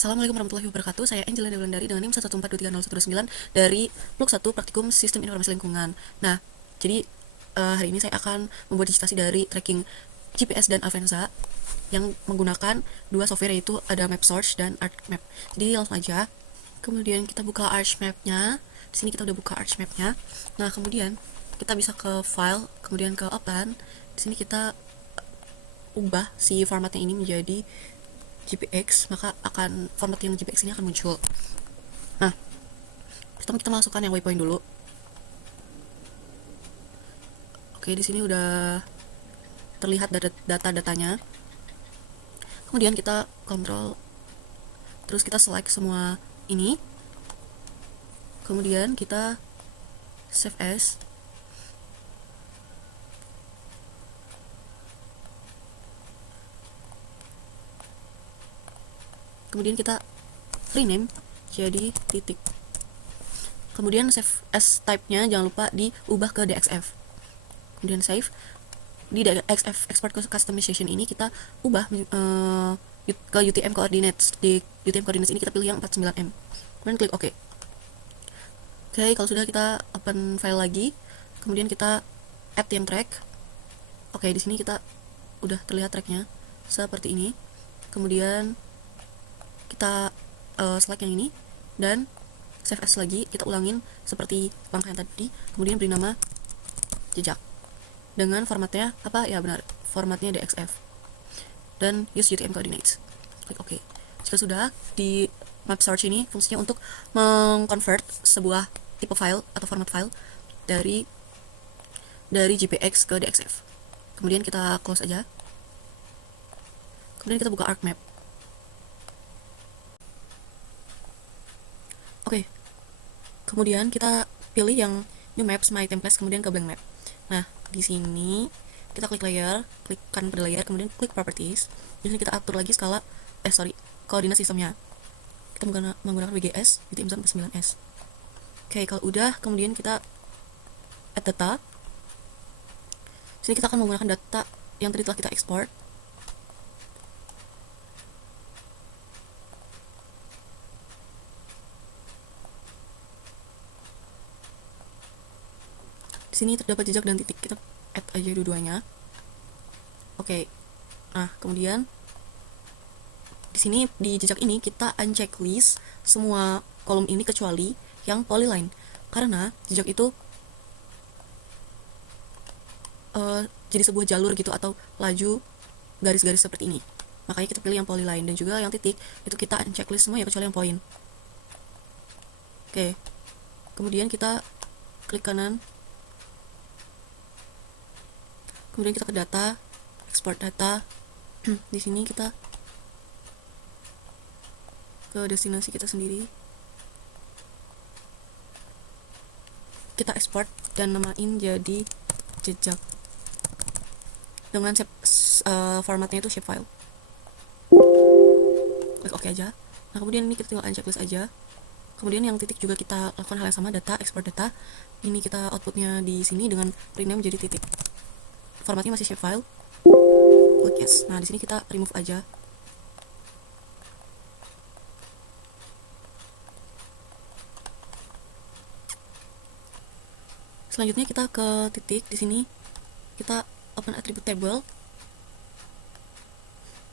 Assalamualaikum warahmatullahi wabarakatuh. Saya Angela Dewandari dengan NIM 114230129 dari PLUK 1 Praktikum Sistem Informasi Lingkungan. Nah, jadi hari ini saya akan membuat digitasi dari tracking GPS dan Avanza yang menggunakan dua software, yaitu ada MapSource dan ArcMap. Jadi langsung aja. Kemudian kita buka ArcMap-nya. Di sini kita udah buka ArcMap-nya. Nah, kemudian kita bisa ke file, kemudian ke open. Di sini kita ubah si formatnya ini menjadi GPX, maka format yang GPX ini akan muncul. Nah, pertama kita masukkan yang waypoint dulu. Oke, di sini udah terlihat data-datanya. Kemudian kita kontrol, terus kita select semua ini. Kemudian kita save as. Kemudian kita rename jadi titik. Kemudian save as type-nya jangan lupa diubah ke DXF. Kemudian save. Di DXF export customization ini kita ubah ke UTM coordinates. Di UTM coordinates ini kita pilih yang 49M. Kemudian klik OK. Oke, kalau sudah kita open file lagi. Kemudian kita add yang track. Oke, di sini kita udah terlihat tracknya seperti ini. Kemudian kita select yang ini dan save as lagi. Kita ulangin seperti langkah yang tadi. Kemudian beri nama jejak dengan formatnya apa ya, benar, formatnya DXF dan use UTM coordinates. Klik OK. Jika sudah, di MapSource ini fungsinya untuk mengconvert sebuah tipe file atau format file dari GPX ke DXF. Kemudian kita close aja. Kemudian kita buka ArcMap. Oke. Kemudian kita pilih yang New Maps, My Templates, kemudian ke Blank Map. Nah, di sini kita klik layer, klikkan pada layer, kemudian klik properties. Di sini kita atur lagi koordinat sistemnya. Kita menggunakan WGS UTM Zone 9S. Oke, kalau udah, kemudian kita add data. Di sini kita akan menggunakan data yang tadi telah kita export. Di sini terdapat jejak dan titik. Kita add aja dua-duanya. Oke. Nah, kemudian di sini di jejak ini kita unchecklist semua kolom ini kecuali yang polyline, karena jejak itu jadi sebuah jalur gitu atau laju garis-garis seperti ini. Makanya kita pilih yang polyline, dan juga yang titik itu kita unchecklist semua ya kecuali yang point. Oke. Kemudian kita klik kanan. Kemudian kita ke data, export data. Di sini kita ke destinasi kita sendiri. Kita export dan namain jadi jejak dengan formatnya itu shapefile. Klik OK aja. Nah, kemudian ini kita tinggal unchecklist aja. Kemudian yang titik juga kita lakukan hal yang sama, data, export data. Ini kita outputnya di sini dengan rename jadi titik. Formatnya masih shapefile. Klik yes. Nah, di sini kita remove aja. Selanjutnya kita ke titik. Di sini kita open attribute table.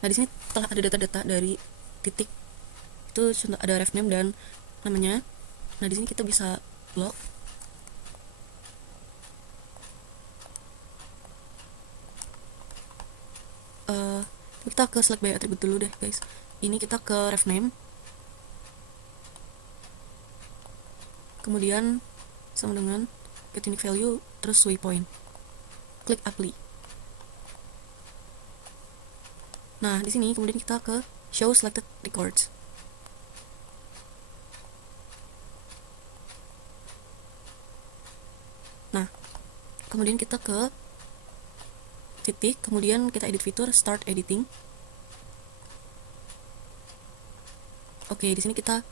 Nah, di sini telah ada data-data dari titik. Itu ada ref name dan namanya. Nah, di sini kita bisa log. Kita ke select by attribute dulu deh, guys. Ini kita ke ref name. Kemudian sama dengan get unique value, terus waypoint. Klik apply. Nah, di sini kemudian kita ke show selected records. Nah, kemudian kita ke titik, kemudian kita edit fitur start editing. Oke, di sini kita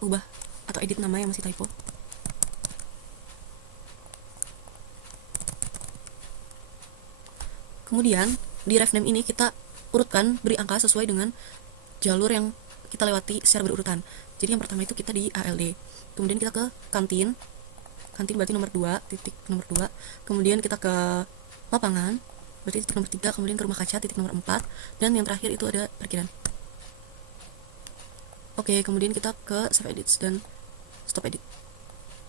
ubah atau edit nama yang masih typo. Kemudian di ref name ini kita urutkan, beri angka sesuai dengan jalur yang kita lewati secara berurutan. Jadi yang pertama itu kita di ALD, kemudian kita ke kantin berarti nomor 2, titik nomor 2, kemudian kita ke lapangan berarti titik nomor 3, kemudian ke rumah kaca titik nomor 4, dan yang terakhir itu ada parkiran. Oke, kemudian kita ke save edits dan stop edit,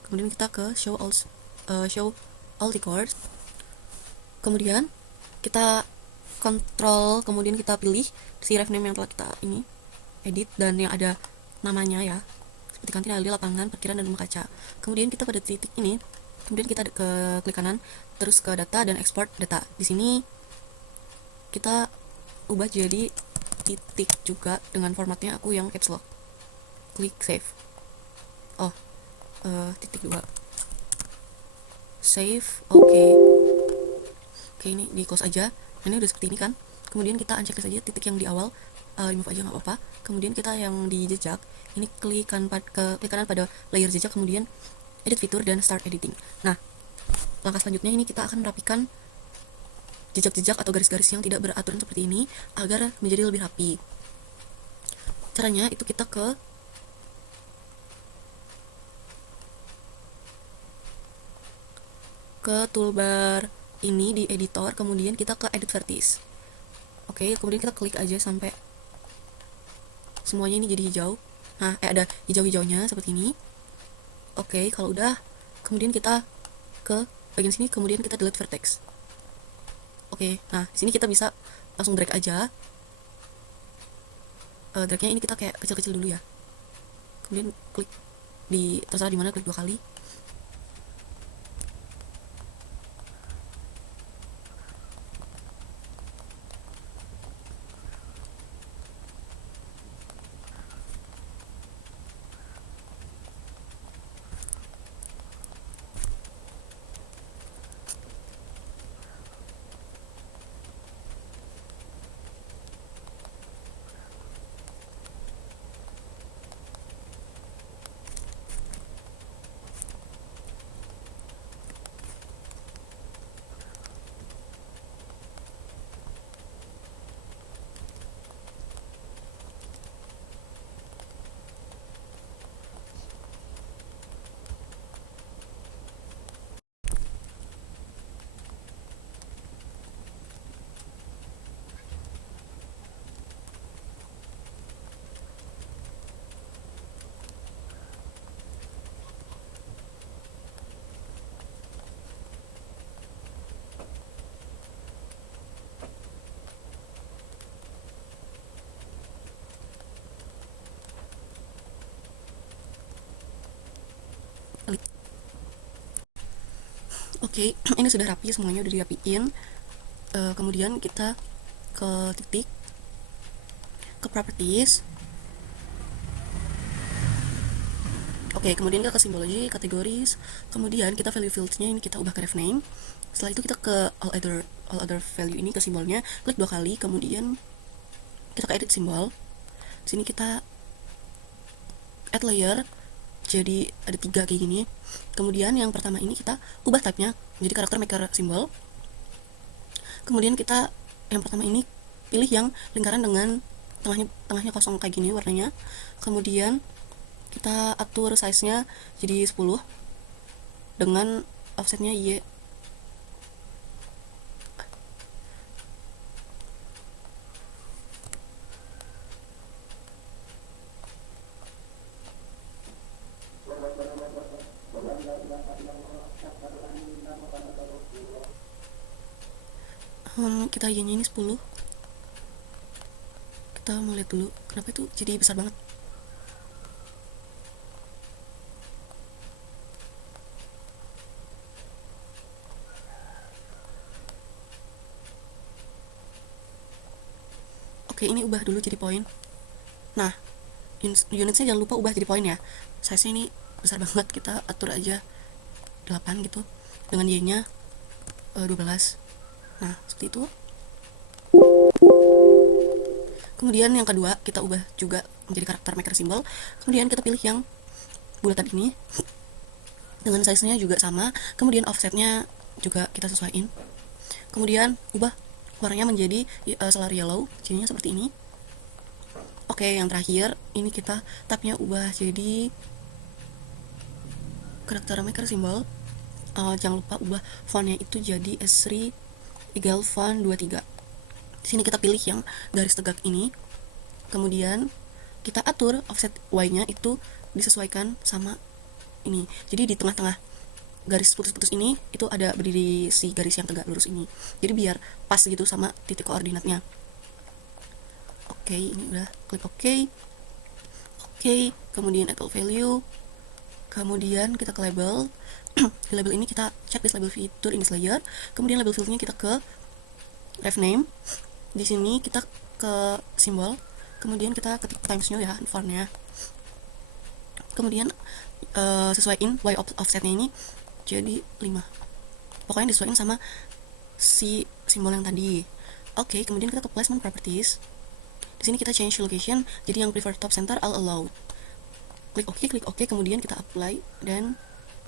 kemudian kita ke show all records, kemudian kita kontrol, kemudian kita pilih si ref name yang telah kita ini edit dan yang ada namanya ya, seperti kantin, ALD, lapangan, parkiran, dan rumah kaca. Kemudian kita pada titik ini, kemudian kita ke klik kanan, terus ke data dan export data. Di sini kita ubah jadi titik juga dengan formatnya aku yang caps lock. Klik save. Oh, titik 2. Save. Oke, ini di close aja. Ini udah seperti ini kan. Kemudian kita uncheck saja titik yang di awal, remove aja nggak apa-apa. Kemudian kita yang di jejak ini klik kanan pada layer jejak, kemudian edit fitur dan start editing. Nah, langkah selanjutnya ini kita akan merapikan jejak-jejak atau garis-garis yang tidak beraturan seperti ini agar menjadi lebih rapi. Caranya itu kita ke toolbar ini di editor, kemudian kita ke edit vertice. Oke, kemudian kita klik aja sampai semuanya ini jadi hijau. Nah, ada hijau-hijaunya seperti ini. Oke, kalau udah, kemudian kita ke bagian sini, kemudian kita delete vertex. Oke, nah di sini kita bisa langsung drag aja. Dragnya ini kita kayak kecil-kecil dulu ya. Kemudian klik di terserah dimana, klik 2 kali. Oke, ini sudah rapi, semuanya udah dirapiin. Kemudian kita ke titik, ke properties. Oke, kemudian kita ke simbology, kategoris, kemudian kita value fields-nya ini kita ubah ke ref name. Setelah itu kita ke all other value ini, ke simbolnya, klik 2 kali, kemudian kita ke edit simbol. Di sini kita add layer, jadi ada 3 kayak gini. Kemudian yang pertama ini kita ubah type-nya menjadi karakter maker simbol. Kemudian kita yang pertama ini pilih yang lingkaran dengan tengahnya kosong kayak gini warnanya. Kemudian kita atur size-nya jadi 10 dengan offset-nya Y. Kita Y-nya ini 10. Kita mau lihat dulu kenapa itu jadi besar banget. Oke, ini ubah dulu jadi poin. Nah, unitsnya jangan lupa ubah jadi poin ya. Size ini besar banget, kita atur aja 8 gitu. Dengan Y-nya 12. Nah, seperti itu. Kemudian yang kedua, kita ubah juga menjadi karakter maker symbol. Kemudian kita pilih yang bulatan ini. Dengan size-nya juga sama. Kemudian offset-nya juga kita sesuaiin. Kemudian ubah warnanya menjadi solar yellow, jadinya seperti ini. Oke, yang terakhir ini kita tabnya ubah jadi karakter maker simbol. Jangan lupa ubah fontnya itu jadi S3 equal font 23. Di sini kita pilih yang garis tegak ini. Kemudian kita atur offset Y-nya itu disesuaikan sama ini. Jadi di tengah-tengah garis putus-putus ini itu ada berdiri si garis yang tegak lurus ini. Jadi biar pas gitu sama titik koordinatnya. Oke, ini udah, klik oke. Oke, kemudian equal value. Kemudian kita ke label. Di label ini kita cek this label fitur in this layer. Kemudian label fieldnya kita ke ref name. Di sini kita ke simbol. Kemudian kita ketik times new ya, fontnya. Kemudian sesuaiin y offsetnya ini jadi 5. Pokoknya disesuaikan sama si simbol yang tadi. Oke, kemudian kita ke placement properties. Di sini kita change location jadi yang preferred top center all allowed. Klik OK, kemudian kita apply dan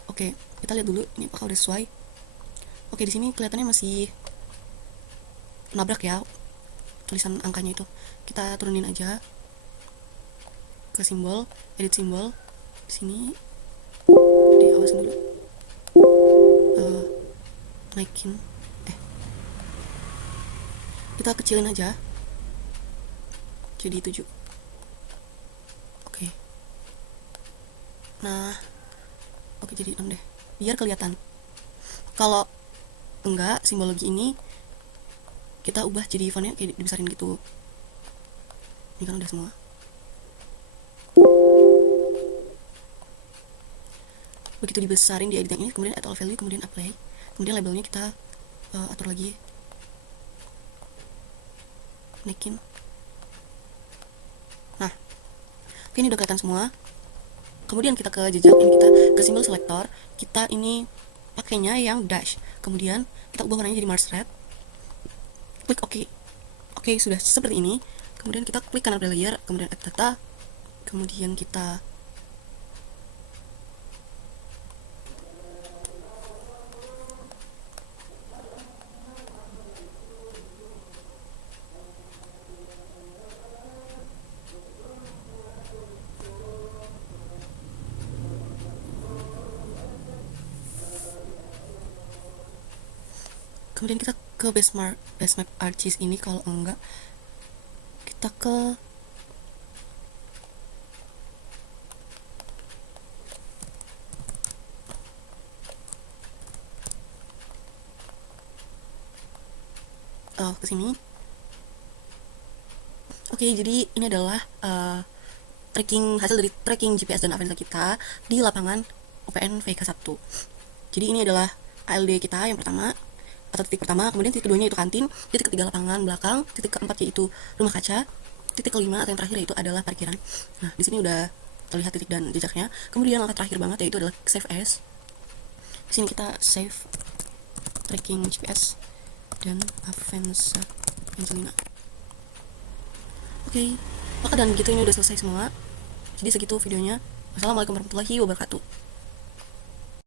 oke, kita lihat dulu ini apakah udah sesuai. Oke, di sini kelihatannya masih nabrak ya tulisan angkanya itu. Kita turunin aja ke simbol, edit simbol. Di sini diawasin dulu. Naikin. Kita kecilin aja. Jadi 7. Oke. Nah, oke jadi 6 deh. Biar kelihatan. Kalau enggak, simbologi ini kita ubah jadi fontnya kayak dibesarin gitu. Ini kan udah semua. Begitu dibesarin di edit yang ini, kemudian add all value, kemudian apply. Kemudian labelnya kita atur lagi. Naikin. Nah, oke, ini udah kelihatan semua. Kemudian kita ke jejak, ini kita ke simbol selector. Kita ini pakainya yang dash. Kemudian kita ubah warnanya jadi Mars red. Klik OK. Oke, sudah seperti ini. Kemudian kita klik kanan layer, kemudian add data. Kemudian kita ke base map arches ini. Kalau enggak, kita ke sini. Oke, jadi ini adalah hasil dari tracking GPS dan Avanza kita di lapangan UPN VK1. Jadi ini adalah ALD kita yang pertama, atau titik pertama, kemudian titik keduanya itu kantin, titik ketiga lapangan belakang, titik keempat yaitu rumah kaca, titik kelima atau yang terakhir yaitu adalah parkiran. Nah, di sini udah terlihat titik dan jejaknya. Kemudian langkah terakhir banget yaitu adalah save as. Di sini kita save tracking GPS dan Avanza Angelina. Oke, maka dan gitu ini udah selesai semua. Jadi segitu videonya. Wassalamualaikum warahmatullahi wabarakatuh.